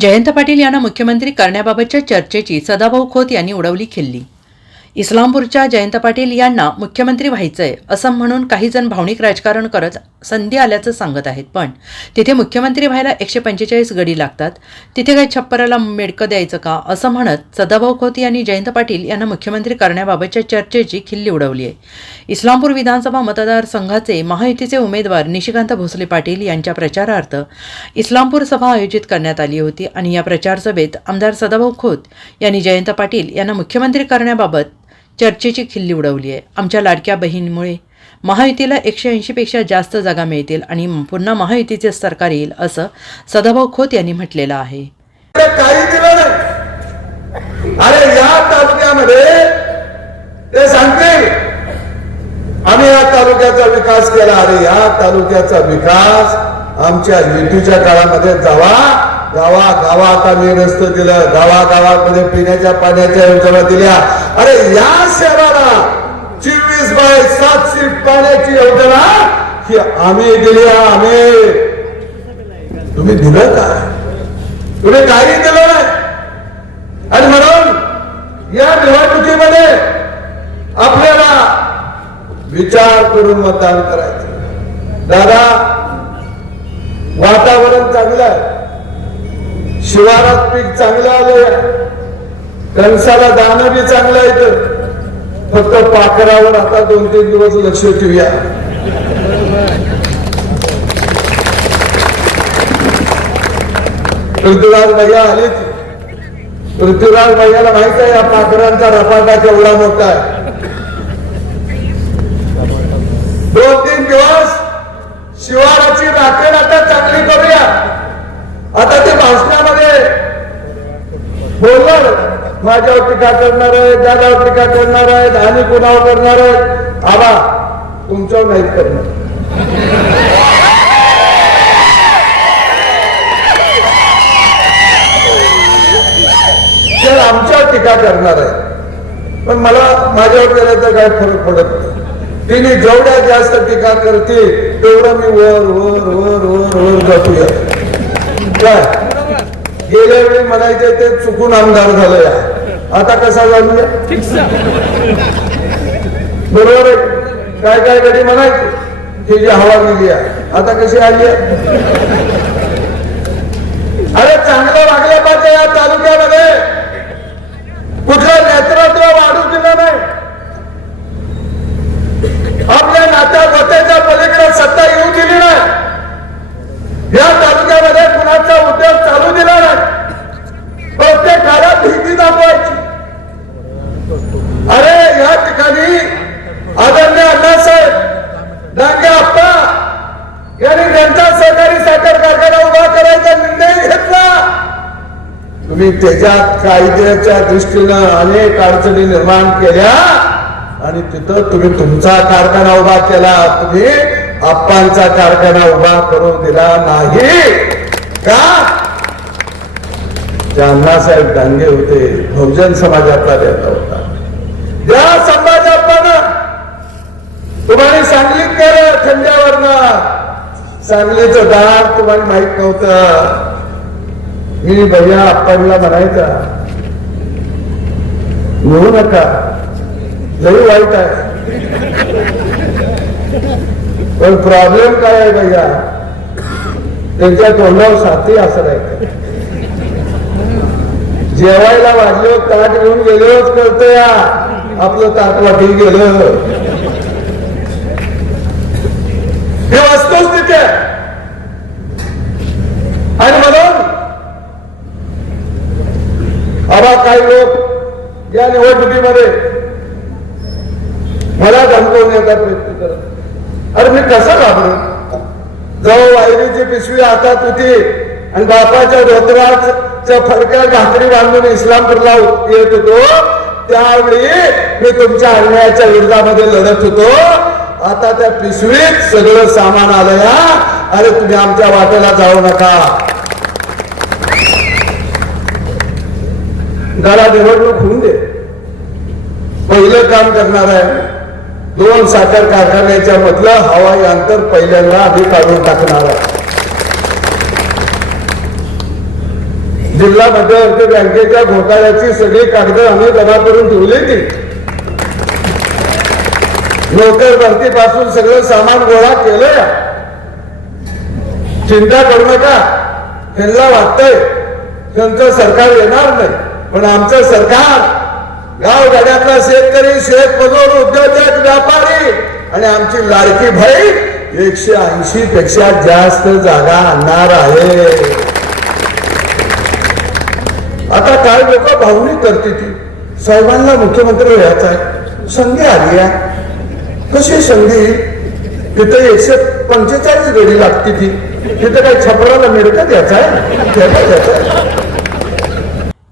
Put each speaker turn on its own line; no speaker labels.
जयंत पाटील यांना मुख्यमंत्री करण्याबाबतच्या चर्चेची सदाभाऊ खोत यांनी उडवली खिल्ली. इस्लामपूरच्या जयंत पाटील यांना मुख्यमंत्री व्हायचंय असं म्हणून काही जण भावनिक राजकारण करत संधी आल्याचं सांगत आहेत. पण तिथे मुख्यमंत्री व्हायला एकशे पंचेचाळीस गडी लागतात. तिथे काही छप्पराला मेडकं द्यायचं का? असं म्हणत सदाभाऊ खोत यांनी जयंत पाटील यांना मुख्यमंत्री करण्याबाबतच्या चर्चेची खिल्ली उडवली आहे. इस्लामपूर विधानसभा मतदारसंघाचे महायुतीचे उमेदवार निशिकांत भोसले पाटील यांच्या प्रचारार्थ इस्लामपूर सभा आयोजित करण्यात आली होती आणि या प्रचार सभेत आमदार सदाभाऊ खोत यांनी जयंत पाटील यांना मुख्यमंत्री करण्याबाबत चर्चेची खिल्ली उडवली आहे. आमच्या लाडक्या बहिणीमुळे महायुतीला एकशे ऐंशीपेक्षा जास्त जागा मिळतील आणि पुन्हा महायुतीचे सरकार येईल असं सदाभाऊ खोत यांनी म्हटलेलं आहे.
काही दिलं नाही. अरे या तालुक्यामध्ये ते सांगतील आम्ही या तालुक्याचा विकास केला. अरे या तालुक्याचा विकास आमच्या युतीच्या काळामध्ये जावा. गावा गावात आम्ही रस्त दिलं. गावा गावामध्ये पिण्याच्या पाण्याच्या योजना दिल्या. अरे या शहराला चोवीस सातशे पाण्याची योजना ही आम्ही दिली आम्ही. तुम्ही दिलं काय तुम्ही काही दिलं नाही. आणि म्हणून या निवडणुकीमध्ये आपल्याला विचार करून मतदान करायचं. दादा वातावरण चांगलं आहे. शिवारात पीक चांगलं आलंय. कणसाला दाणं बी चांगलं येतं फक्त पाखरावर आता दोन तीन दिवस लक्ष ठेवूया. पृथ्वीराज भैया आले पृथ्वीराज भैयाला माहीत आहे या पाखरांचा रपाटा केवढा मोठा आहे. दोन तीन दिवस शिवाराची राखण आता चांगली करूया. आता ते भाषणामध्ये बोलणार माझ्यावर टीका करणार आहे दादावर टीका करणार आहेत आणि कुणावर करणार आहेत? आबा तुमच्यावर नाहीत करणार. तर आमच्यावर टीका करणार आहे पण मला माझ्यावर केलं तर काय फरक पडत नाही. तिने जेवढ्या जास्त टीका करतील तेवढं मी वर वर वर वर वर जातोय. काय? गेल्या वेळी म्हणायचे ते चुकून आमदार झालं आता कसा झालूया? बरोबर आहे. काय काय कधी म्हणायचे? ही जी हवा गेली आहे. आता कशी आली आहे अरे चांगलं वागलं पाहिजे या तालुक्यामध्ये कुठलं नेतृत्व वाढू दिलं नाही आपल्या नात्या गोत्याच्या पलीकडे सत्ता येऊ दिली नाही या तालुक्यामध्ये कुणाचा उद्योग चालू दिला नाही प्रत्येक घरात भीती दाखवायची अरे या ठिकाणी आदरणीय अण्णासाहेब डांगे आप्पा यांनी जनता सहकारी साखर कारखाना उभा करायचा निर्णय घेतला तुम्ही त्याच्यात कायद्याच्या दृष्टीनं अनेक अडचणी निर्माण केल्या आणि तिथं तुम्ही तुमचा कारखाना उभा केला. तुम्ही आप्पांचा कारखाना उभा करू दिला नाही. का? जे अण्णासाहेब डांगे होते बहुजन समाजातला नेता होता. ज्या समाजापण तुम्हाला सांगलीत केलं खंड्यावरनं सांगलीचं दार तुम्हाला माहीत नव्हतं. मी भैया आपणला म्हणायचा येऊ नका. लई वाईट आहे. पण प्रॉब्लेम काय आहे भैया? त्यांच्या तोंडावर साथी असं जेवायला वाढलो ताट घेऊन गेलोच करतो या. आपलं ताट वाटी गेलं हे वस्तुस्थिती आहे आणि म्हणून आबा काही लोक या निवडणुकीमध्ये मला धमकवण्याचा प्रयत्न करत. अरे मी कसं घाबरू? जाऊ वायरीची पिशवी हातात होती आणि बापाच्या धोत्राच्या फडक्या घाकरी बांधून इस्लामपूरला येत होतो. त्यावेळी मी तुमच्या अन्यायाच्या विरोधामध्ये लढत होतो. आता त्या पिशवीत सगळं सामान आलं या अरे तुम्ही आमच्या वाटेला जाऊ नका. त्याला निवडणूक होऊन दे. पहिलं काम करणार आहे दोन साखर कारखान्याच्या मधलं हवाई अंतर पहिल्यांदा आधी काढून टाकणार आहे. जिल्हा मध्यवर्ती बँकेच्या घोटाळ्याची सगळी कागद आम्ही जमा करून ठेवली ती. नोकर भरतीपासून सगळं सामान गोळा केलंय. चिंता करू नका. त्यांना वाटतंय त्यांचं सरकार येणार नाही. पण आमचं सरकार गाव गाड्यातला शेतकरी शेतमजूर उद्योजक व्यापारी आणि आमची लाडकी भाई एकशे ऐंशी पेक्षा जास्त जागा आणणार आहे. आता काय लोक भावनिक करते ती? साहेबांना मुख्यमंत्री व्हायचा आहे. संधी आली आहे. कशी संधी? तिथे एकशे पंचेचाळीस गडी लागते ती. तिथे काही छपराला मिळतं द्यायचा आहे? त्याला द्यायचा आहे.